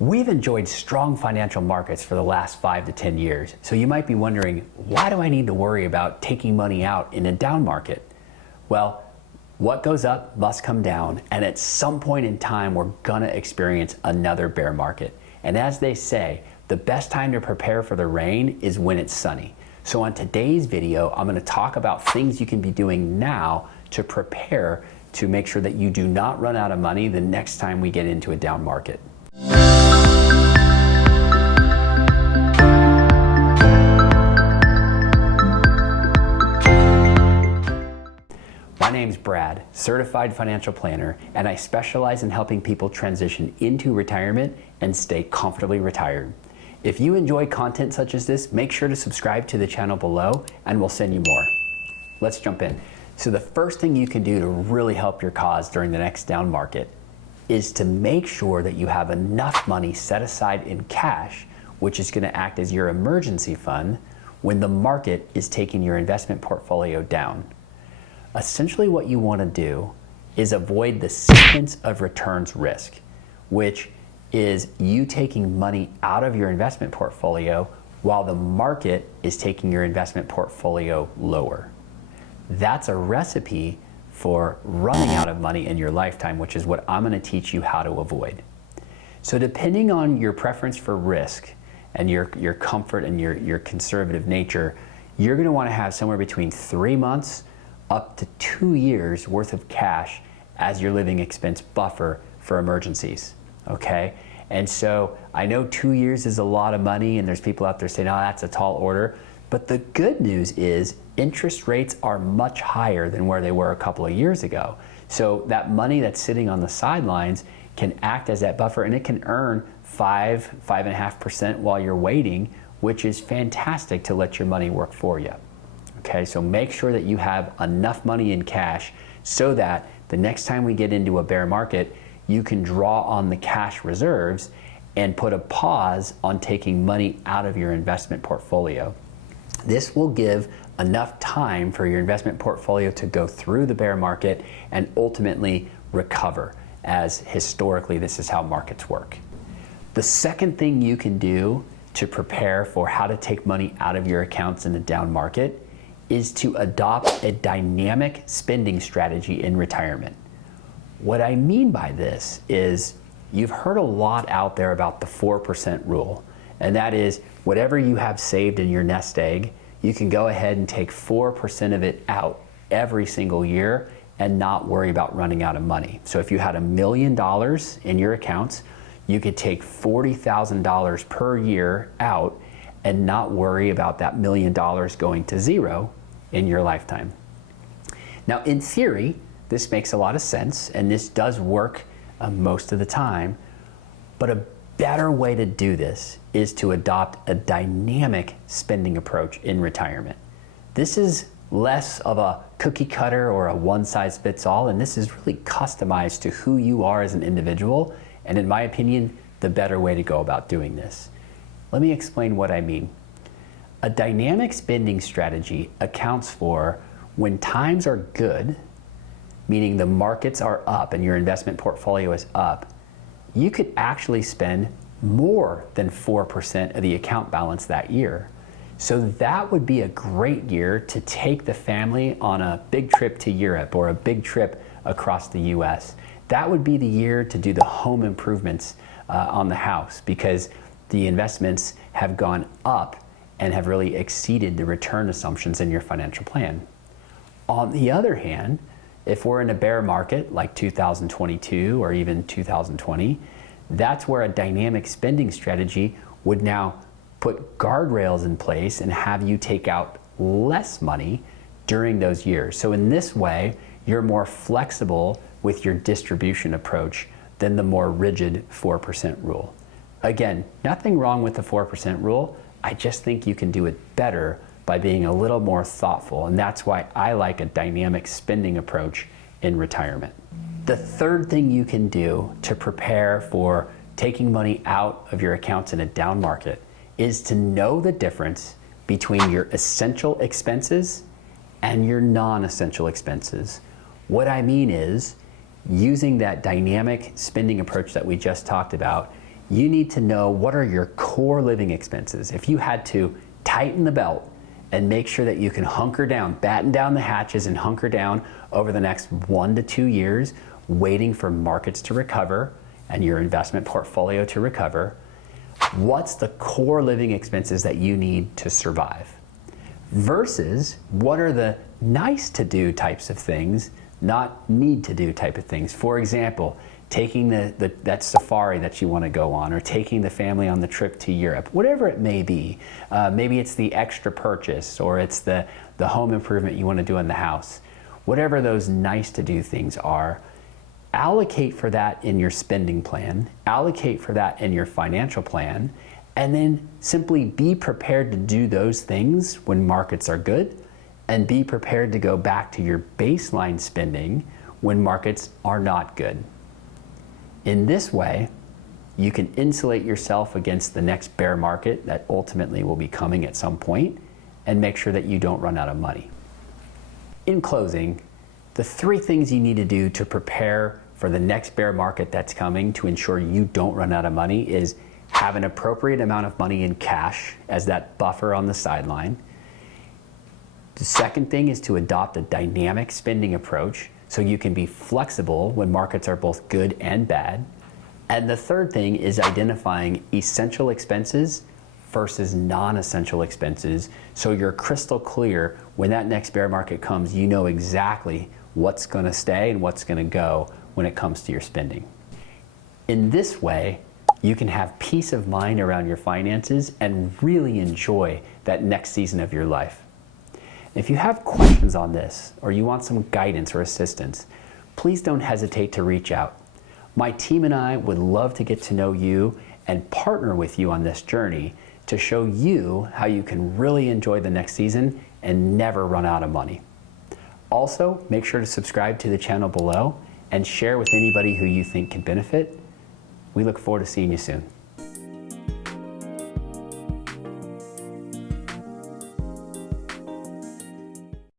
We've enjoyed strong financial markets for the last 5 to 10 years, so you might be wondering, why do I need to worry about taking money out in a down market? Well, what goes up must come down, and at some point in time, we're gonna experience another bear market. And as they say, the best time to prepare for the rain is when it's sunny. So on today's video, I'm gonna talk about things you can be doing now to prepare to make sure that you do not run out of money the next time we get into a down market. My name's Brad, certified financial planner, and I specialize in helping people transition into retirement and stay comfortably retired. If you enjoy content such as this, make sure to subscribe to the channel below and we'll send you more. Let's jump in. So the first thing you can do to really help your cause during the next down market is to make sure that you have enough money set aside in cash, which is going to act as your emergency fund when the market is taking your investment portfolio down. Essentially what you want to do is avoid the sequence of returns risk, which is you taking money out of your investment portfolio while the market is taking your investment portfolio lower. That's a recipe for running out of money in your lifetime, which is what I'm going to teach you how to avoid. So depending on your preference for risk and your comfort and your conservative nature, you're going to want to have somewhere between 3 months up to 2 years worth of cash as your living expense buffer for emergencies, okay? And so I know 2 years is a lot of money, and there's people out there saying, oh, that's a tall order. But the good news is interest rates are much higher than where they were a couple of years ago. So that money that's sitting on the sidelines can act as that buffer, and it can earn 5.5% while you're waiting, which is fantastic to let your money work for you. Okay, so make sure that you have enough money in cash so that the next time we get into a bear market, you can draw on the cash reserves and put a pause on taking money out of your investment portfolio. This will give enough time for your investment portfolio to go through the bear market and ultimately recover, as historically this is how markets work. The second thing you can do to prepare for how to take money out of your accounts in a down market is to adopt a dynamic spending strategy in retirement. What I mean by this is you've heard a lot out there about the 4% rule, and that is whatever you have saved in your nest egg, you can go ahead and take 4% of it out every single year and not worry about running out of money. So if you had $1 million in your accounts, you could take $40,000 per year out and not worry about that $1 million going to zero in your lifetime. Now, in theory, this makes a lot of sense, and this does work most of the time, but a better way to do this is to adopt a dynamic spending approach in retirement. This is less of a cookie cutter or a one-size-fits-all, and this is really customized to who you are as an individual, and in my opinion, the better way to go about doing this. Let me explain what I mean. A dynamic spending strategy accounts for when times are good, meaning the markets are up and your investment portfolio is up, you could actually spend more than 4% of the account balance that year. So that would be a great year to take the family on a big trip to Europe or a big trip across the US. That would be the year to do the home improvements on the house, because the investments have gone up and have really exceeded the return assumptions in your financial plan. On the other hand, if we're in a bear market like 2022 or even 2020, that's where a dynamic spending strategy would now put guardrails in place and have you take out less money during those years. So in this way, you're more flexible with your distribution approach than the more rigid 4% rule. Again, nothing wrong with the 4% rule. I just think you can do it better by being a little more thoughtful, and that's why I like a dynamic spending approach in retirement. The third thing you can do to prepare for taking money out of your accounts in a down market is to know the difference between your essential expenses and your non-essential expenses. What I mean is, using that dynamic spending approach that we just talked about, you need to know what are your core living expenses. If you had to tighten the belt and make sure that you can hunker down, batten down the hatches and hunker down over the next 1 to 2 years, waiting for markets to recover and your investment portfolio to recover, what's the core living expenses that you need to survive? Versus what are the nice to do types of things, not need to do type of things. For example, taking that safari that you want to go on, or taking the family on the trip to Europe, whatever it may be. Maybe it's the extra purchase, or it's the home improvement you want to do in the house. Whatever those nice to do things are, allocate for that in your spending plan, allocate for that in your financial plan, and then simply be prepared to do those things when markets are good, and be prepared to go back to your baseline spending when markets are not good. In this way, you can insulate yourself against the next bear market that ultimately will be coming at some point, and make sure that you don't run out of money. In closing, the 3 things you need to do to prepare for the next bear market that's coming to ensure you don't run out of money is have an appropriate amount of money in cash as that buffer on the sideline. The second thing is to adopt a dynamic spending approach so you can be flexible when markets are both good and bad. And the third thing is identifying essential expenses versus non-essential expenses, so you're crystal clear when that next bear market comes, you know exactly what's going to stay and what's going to go when it comes to your spending. In this way, you can have peace of mind around your finances and really enjoy that next season of your life. If you have questions on this, or you want some guidance or assistance, please don't hesitate to reach out. My team and I would love to get to know you and partner with you on this journey to show you how you can really enjoy the next season and never run out of money. Also, make sure to subscribe to the channel below and share with anybody who you think can benefit. We look forward to seeing you soon.